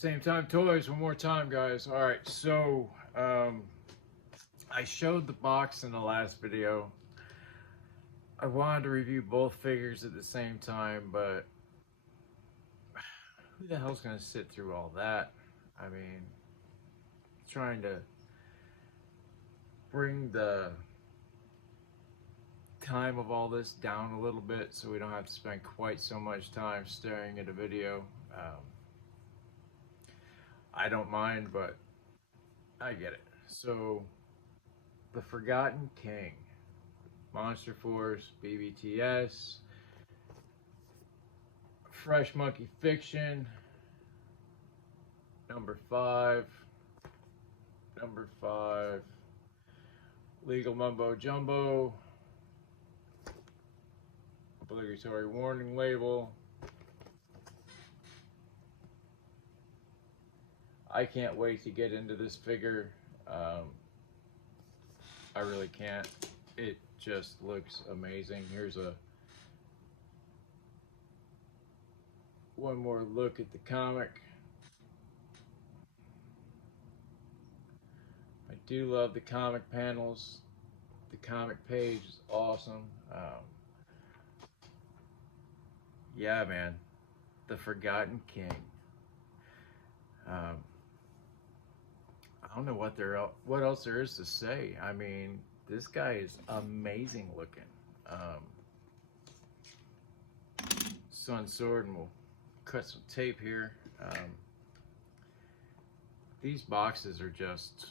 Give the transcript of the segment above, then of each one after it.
Same time toys one more time, guys. All right, so I showed the box in the last video. I wanted to review both figures at the same time, but who the hell's gonna sit through all that? I mean, trying to bring the time of all this down a little bit so we don't have to spend quite so much time staring at a video. I don't mind, but I get it. So, The Forgotten King, Monster Force, BBTS, Fresh Monkey Fiction, number 5, Legal Mumbo Jumbo, obligatory warning label. I can't wait to get into this figure. I really can't. It just looks amazing. Here's one more look at the comic. I do love the comic panels. The comic page is awesome. Yeah, man, The Forgotten King. I don't know what else there is to say. I mean, this guy is amazing looking. Sun Sword, and we'll cut some tape here. These boxes are just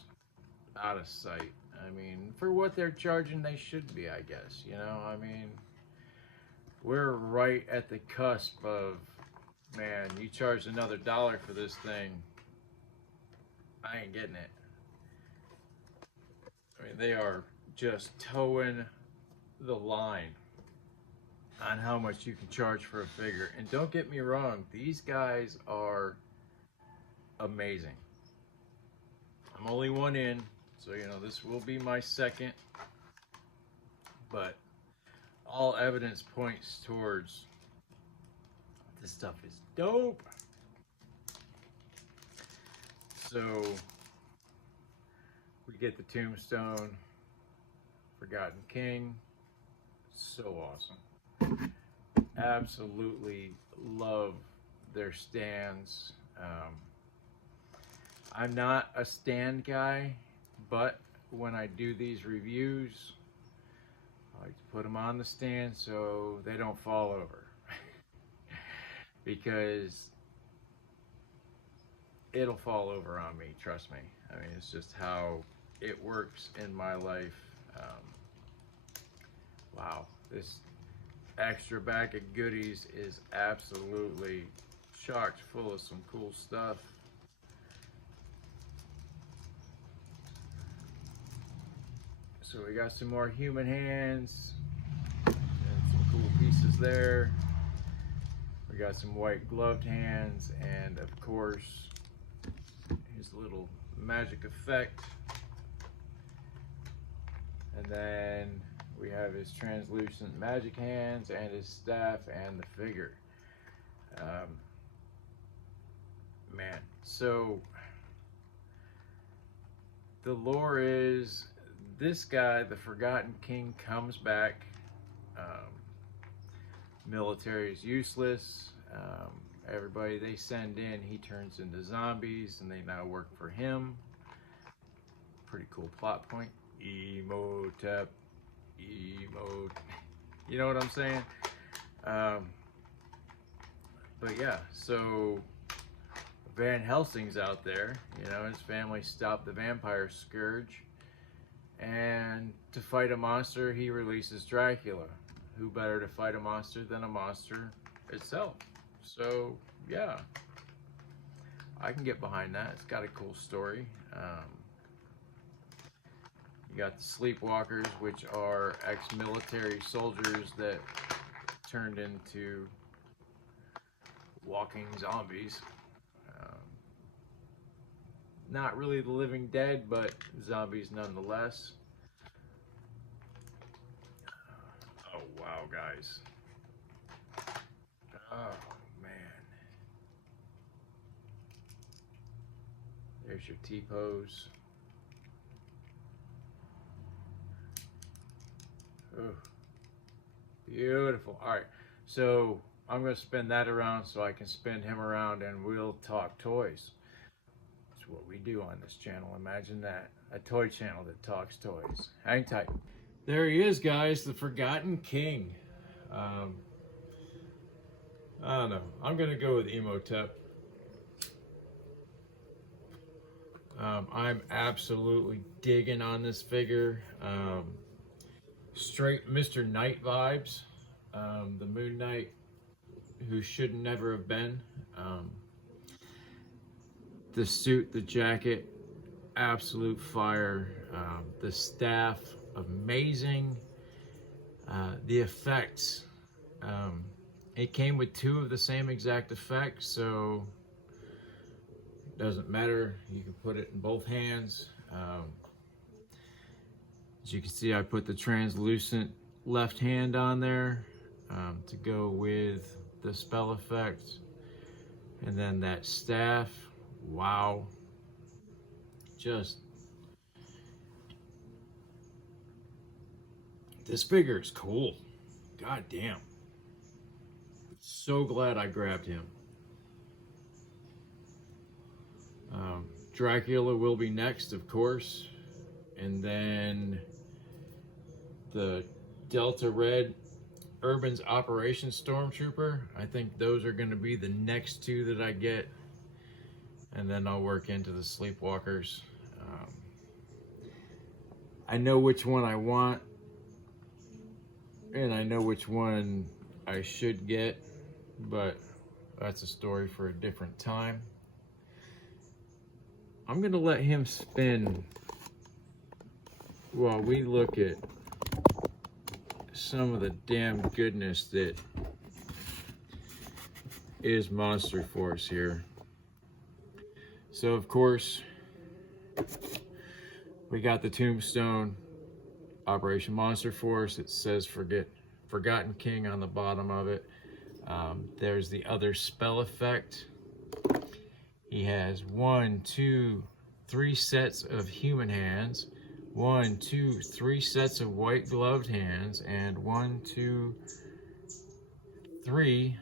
out of sight. I mean, for what they're charging, they should be, I guess. You know, I mean, we're right at the cusp of, man, you charge another $1 for this thing, I ain't getting it. I mean, they are just towing the line on how much you can charge for a figure. And don't get me wrong, these guys are amazing. I'm only one in, so you know, this will be my second, but all evidence points towards this stuff is dope. So we get the Tombstone, Forgotten King. So awesome. Absolutely love their stands. I'm not a stand guy, but when I do these reviews, I like to put them on the stand so they don't fall over. Because it'll fall over on me, trust me. I mean, it's just how it works in my life. Wow, this extra bag of goodies is absolutely chocked full of some cool stuff. So we got some more human hands and some cool pieces there. We got some white gloved hands, and of course his little magic effect. And then we have his translucent magic hands and his staff and the figure. Man, so the lore is this guy, the Forgotten King, comes back. Military is useless. Everybody they send in, he turns into zombies, and they now work for him. Pretty cool plot point. Emotep, emote. You know what I'm saying? But yeah, so Van Helsing's out there. You know, his family stopped the vampire scourge, and to fight a monster, he releases Dracula. Who better to fight a monster than a monster itself? So yeah, I can get behind that. It's got a cool story. You got the Sleepwalkers, which are ex-military soldiers that turned into walking zombies. Not really the living dead, but zombies nonetheless. Oh wow, guys. Oh man. There's your T-pose. Oh, beautiful. All right, so I'm going to spin that around so I can spin him around and we'll talk toys. That's what we do on this channel. Imagine that. A toy channel that talks toys. Hang tight. There he is, guys, the Forgotten King. I don't know. I'm going to go with Emotep. I'm absolutely digging on this figure. Straight Mr. Knight vibes. The Moon Knight who should never have been. The suit, the jacket, absolute fire. The staff, amazing. The effects. It came with 2 of the same exact effects, so it doesn't matter. You can put it in both hands. As you can see, I put the translucent left hand on there to go with the spell effect. And then that staff, wow. Just, this figure is cool. God damn. So glad I grabbed him. Dracula will be next, of course. And then the Delta Red Urban's Operation Stormtrooper. I think those are going to be the next 2 that I get. And then I'll work into the Sleepwalkers. I know which one I want. And I know which one I should get. But that's a story for a different time. I'm going to let him spin while we look at some of the damn goodness that is Monster Force here. So of course, we got the Tombstone, Operation Monster Force. It says Forgotten King on the bottom of it. There's the other spell effect. He has 1, 2, 3 sets of human hands, 1, 2, 3 sets of white gloved hands, and 1, 2, 3,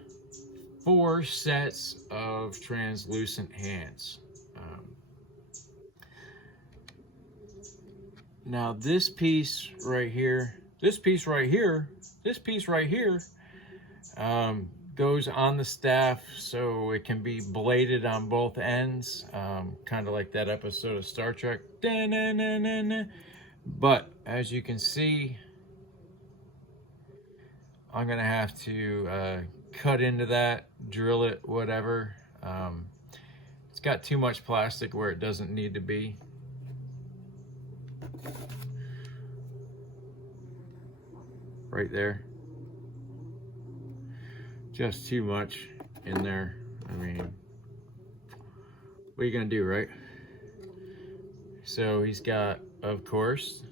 4 sets of translucent hands. Now this piece right here, goes on the staff so it can be bladed on both ends, kind of like that episode of Star Trek. But as you can see, I'm gonna have to cut into that, drill it, whatever. It's got too much plastic where it doesn't need to be. Right there. Just too much in there. I mean, what are you gonna do, right? So he's got, of course,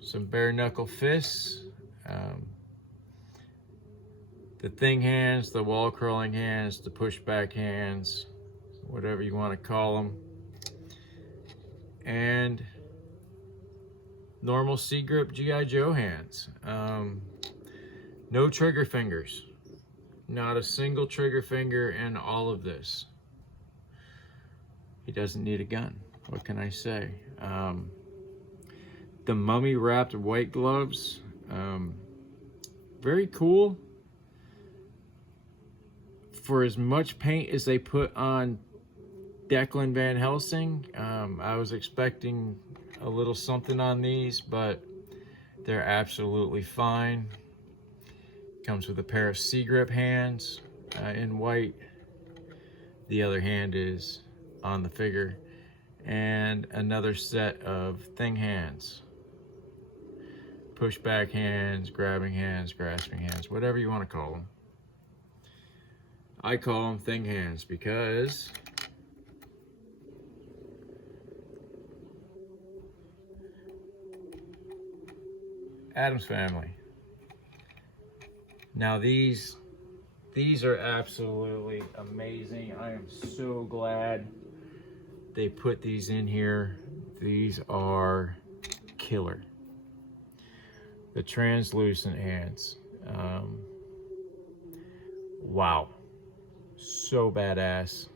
some bare knuckle fists, the thing hands, the wall crawling hands, the pushback hands, whatever you want to call them, and normal C-grip G.I. Joe hands. No trigger fingers. Not a single trigger finger in all of this. He doesn't need a gun. What can I say? The mummy wrapped white gloves. Very cool. For as much paint as they put on Declan Van Helsing, I was expecting a little something on these, but they're absolutely fine. Comes with a pair of C-grip hands in white. The other hand is on the figure. And another set of thing hands. Pushback hands, grabbing hands, grasping hands, whatever you want to call them. I call them thing hands because Addams Family. Now these are absolutely amazing. I am so glad they put these in here. These are killer. The translucent hands. Wow. So badass.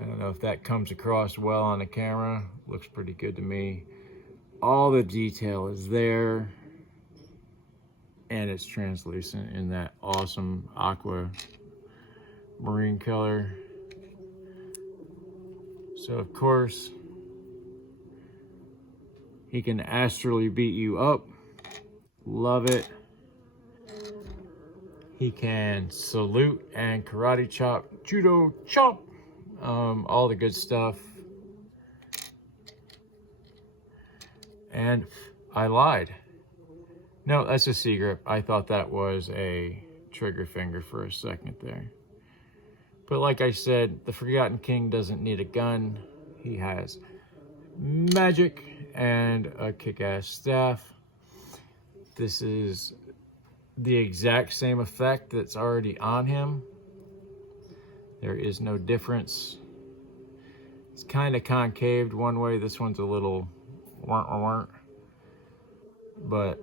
I don't know if that comes across well on the camera. Looks pretty good to me. All the detail is there. And it's translucent in that awesome aqua marine color. So of course, he can astrally beat you up. Love it. He can salute and karate chop, judo chop, all the good stuff. And I lied. No, that's a C-grip. I thought that was a trigger finger for a second there. But like I said, the Forgotten King doesn't need a gun. He has magic and a kick-ass staff. This is the exact same effect that's already on him. There is no difference. It's kind of concaved one way. This one's a little but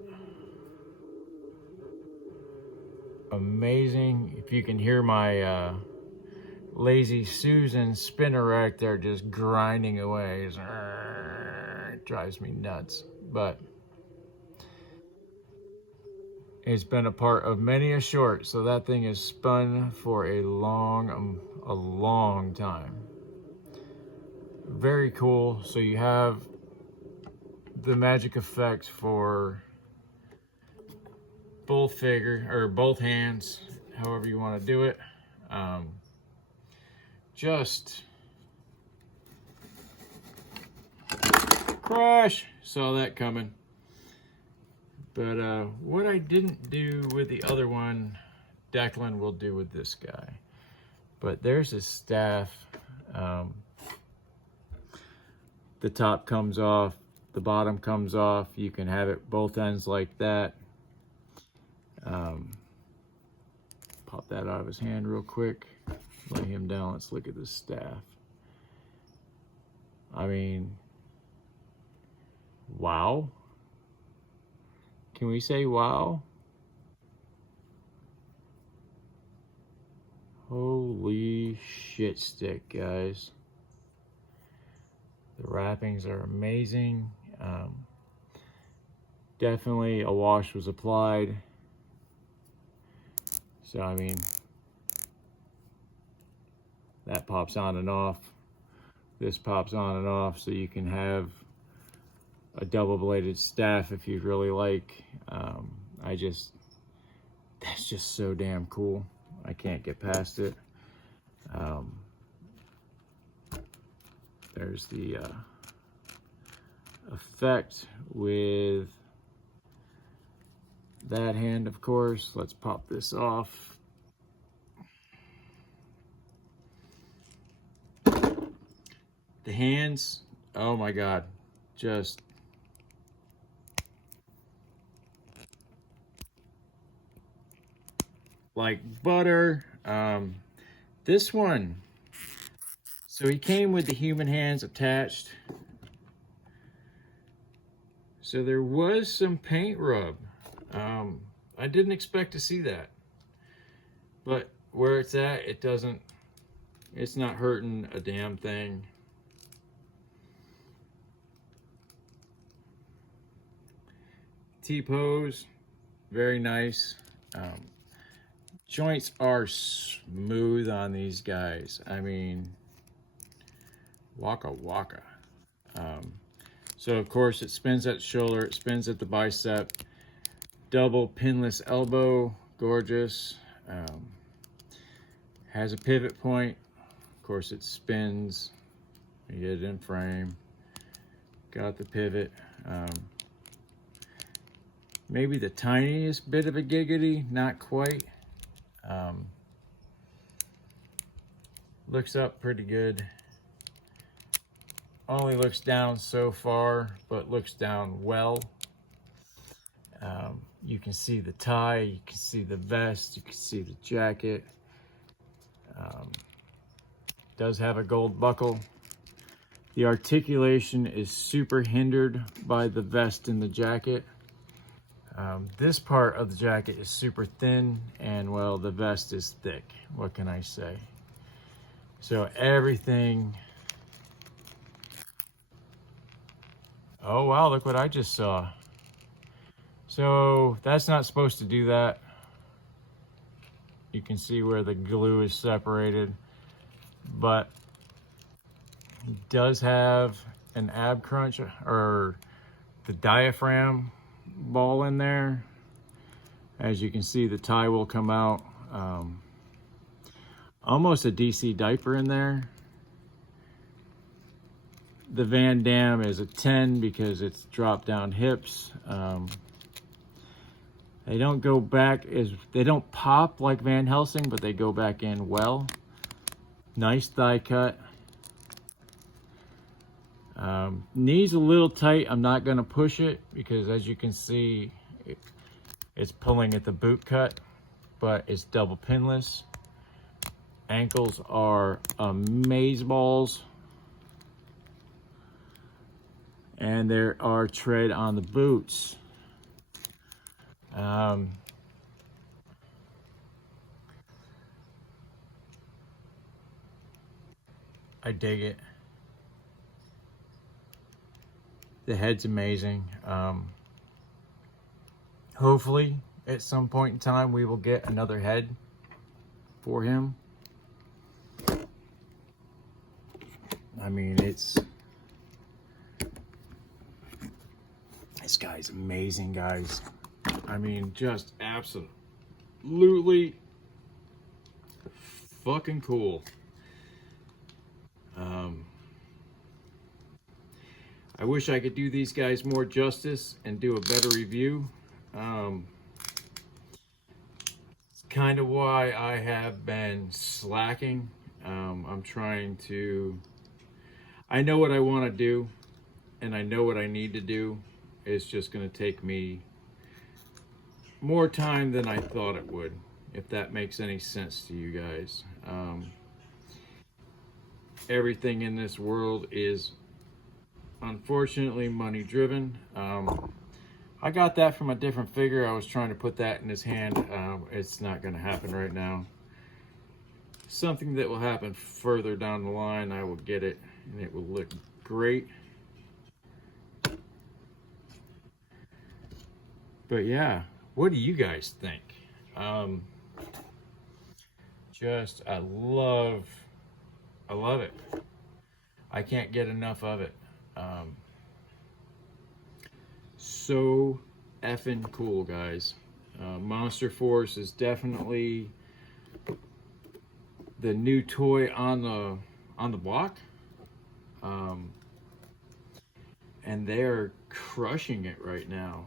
amazing. If you can hear my Lazy Susan spinner rack there just grinding away, it drives me nuts. But it's been a part of many a short, so that thing is spun for a long time. Very cool. So you have the magic effect for both both hands, however you want to do it. Just crash, saw that coming. But what I didn't do with the other one, Declan will do with this guy. But there's his staff. The top comes off, the bottom comes off. You can have it both ends like that. Pop that out of his hand real quick. Lay him down. Let's look at the staff. I mean, wow. Can we say wow? Holy shit stick, guys. The wrappings are amazing. Definitely a wash was applied. So, I mean, that pops on and off. This pops on and off, so you can have a double-bladed staff if you really like. That's just so damn cool. I can't get past it. There's the effect with that hand, of course. Let's pop this off. The hands, oh my God, just like butter. This one, so he came with the human hands attached. So there was some paint rub. I didn't expect to see that. But where it's at, it's not hurting a damn thing. T-pose, very nice. Joints are smooth on these guys. I mean, waka waka. So of course it spins at the shoulder, it spins at the bicep. Double pinless elbow, gorgeous. Has a pivot point. Of course it spins. You get it in frame. Got the pivot. Maybe the tiniest bit of a giggity, not quite. Looks up pretty good. Only looks down so far, but looks down well. You can see the tie, you can see the vest, you can see the jacket. Does have a gold buckle. The articulation is super hindered by the vest in the jacket. This part of the jacket is super thin, and well, the vest is thick. What can I say? So everything. Oh wow, look what I just saw. So that's not supposed to do that. You can see where the glue is separated, but he does have an ab crunch, or the diaphragm ball in there. As you can see, the tie will come out. Almost a DC diaper in there. The Van Dam is a 10 because it's drop down hips. They don't go back they don't pop like Van Helsing, but they go back in well. Nice thigh cut. Knee's a little tight. I'm not gonna push it because, as you can see, it's pulling at the boot cut, but it's double pinless. Ankles are amazeballs. And there are tread on the boots. I dig it. The head's amazing. Hopefully at some point in time we will get another head for him. I mean, this guy's amazing, guys. I mean, just absolutely fucking cool. I wish I could do these guys more justice and do a better review. It's kind of why I have been slacking. I'm trying to, I know what I want to do, and I know what I need to do. It's just going to take me more time than I thought it would, if that makes any sense to you guys. Everything in this world is unfortunately money driven. I got that from a different figure. I was trying to put that in his hand. It's not going to happen right now. Something that will happen further down the line. I will get it and it will look great. But yeah, what do you guys think? I love it. I can't get enough of it. So effing cool, guys. Monster Force is definitely the new toy on the block. And they're crushing it right now.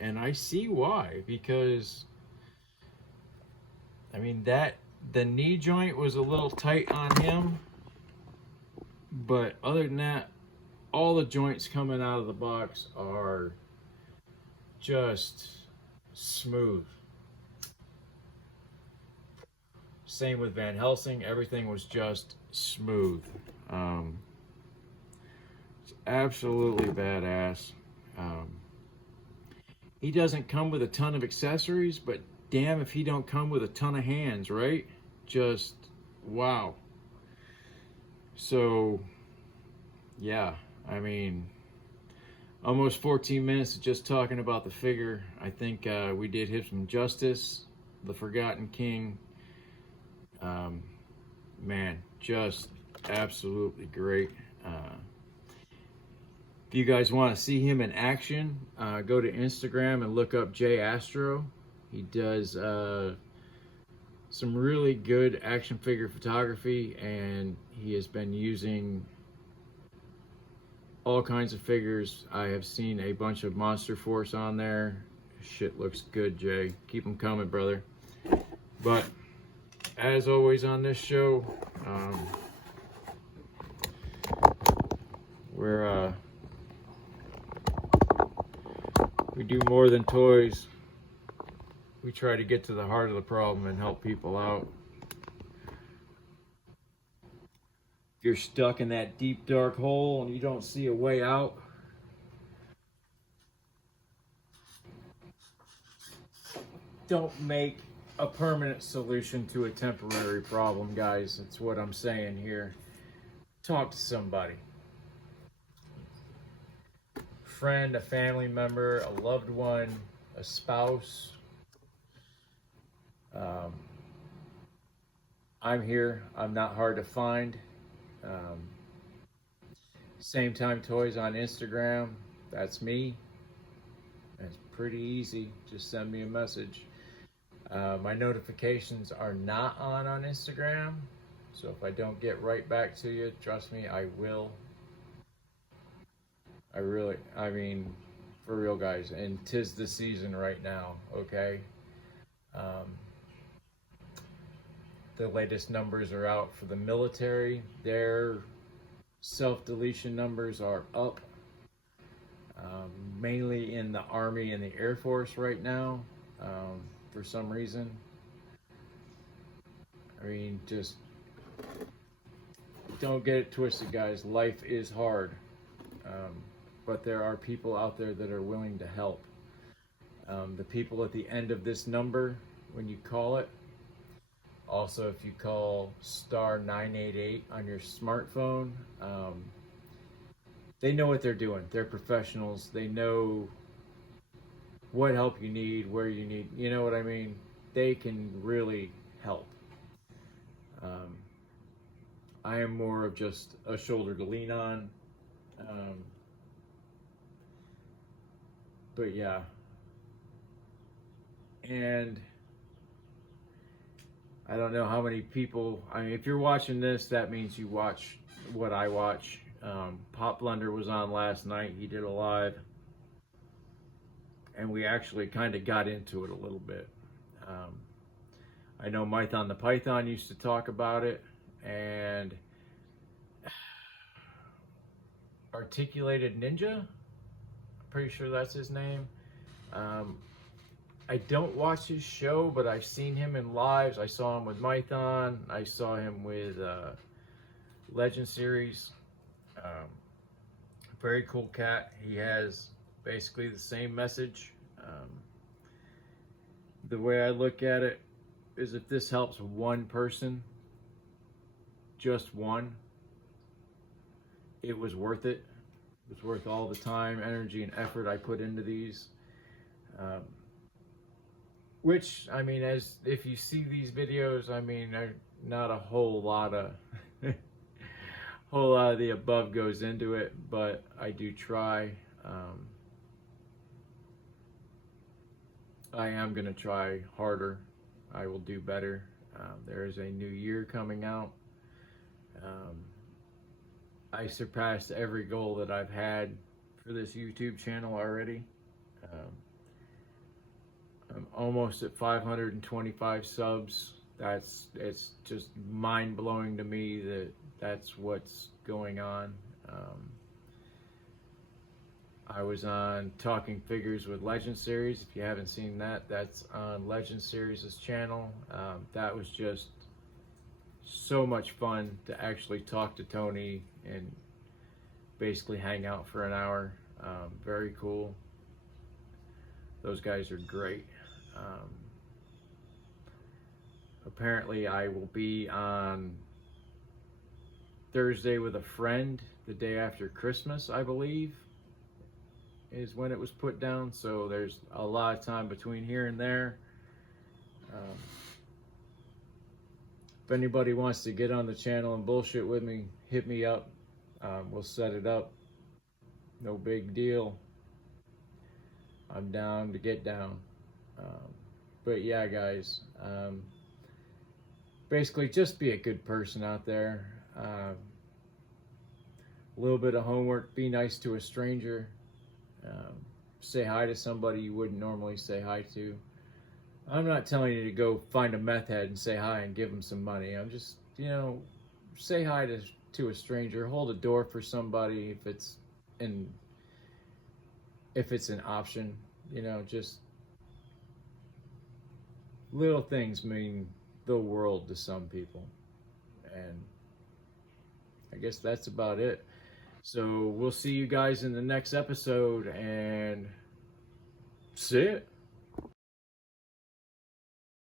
And I see why, because I mean, the knee joint was a little tight on him, but other than that, all the joints coming out of the box are just smooth. Same with Van Helsing, everything was just smooth. It's absolutely badass. He doesn't come with a ton of accessories, but damn if he don't come with a ton of hands, right? Just wow. So yeah, I mean, almost 14 minutes of just talking about the figure. I think we did him some justice. The Forgotten King, man, just absolutely great. If you guys want to see him in action, go to Instagram and look up Jay Astro. He does some really good action figure photography, and he has been using all kinds of figures. I have seen a bunch of Monster Force on there. Shit looks good, Jay. Keep them coming, brother. But as always on this show, we do more than toys. We try to get to the heart of the problem and help people out. If you're stuck in that deep dark hole and you don't see a way out, don't make a permanent solution to a temporary problem, guys. That's what I'm saying here. Talk to somebody. Friend, a family member, a loved one, a spouse. I'm here. I'm not hard to find. Um, Same Time Toys on Instagram. That's me. It's pretty easy. Just send me a message. My notifications are not on Instagram. So if I don't get right back to you, trust me, I will. I mean, for real, guys. And 'tis the season right now, okay? Um, the latest numbers are out for the military. Their self-deletion numbers are up, mainly in the Army and the Air Force right now, for some reason. I mean, just don't get it twisted, guys. Life is hard, but there are people out there that are willing to help. The people at the end of this number, when you call it, also if you call star 988 on your smartphone, they know what they're doing. They're professionals. They know what help you need, where you need, you know what I mean? They can really help. I am more of just a shoulder to lean on. But yeah. And I don't know how many people, I mean, if you're watching this, that means you watch what I watch. Pop Blunder was on last night. He did a live. And we actually kind of got into it a little bit. I know Mython the Python used to talk about it, and Articulated Ninja, I'm pretty sure that's his name. I don't watch his show, but I've seen him in lives. I saw him with Mython. I saw him with Legend Series. Very cool cat. He has basically the same message. The way I look at it is if this helps one person, just one, it was worth it. It was worth all the time, energy, and effort I put into these. Which, I mean, as if you see these videos, I mean, not a whole lot of the above goes into it, but I do try. I am gonna try harder. I will do better. There is a new year coming out. I surpassed every goal that I've had for this YouTube channel already. I'm almost at 525 subs. It's just mind-blowing to me that that's what's going on. I was on Talking Figures with Legend Series. If you haven't seen that, that's on Legend Series' channel. That was just so much fun to actually talk to Tony and basically hang out for an hour. Very cool. Those guys are great. Apparently I will be on Thursday with a friend the day after Christmas, I believe, is when it was put down. So there's a lot of time between here and there. If anybody wants to get on the channel and bullshit with me, hit me up. We'll set it up. No big deal. I'm down to get down. But yeah, guys, basically just be a good person out there. A little bit of homework, be nice to a stranger. Say hi to somebody you wouldn't normally say hi to. I'm not telling you to go find a meth head and say hi and give them some money. I'm just, say hi to a stranger. Hold a door for somebody if it's an option. Just little things mean the world to some people. And I guess that's about it. So we'll see you guys in the next episode, and see it.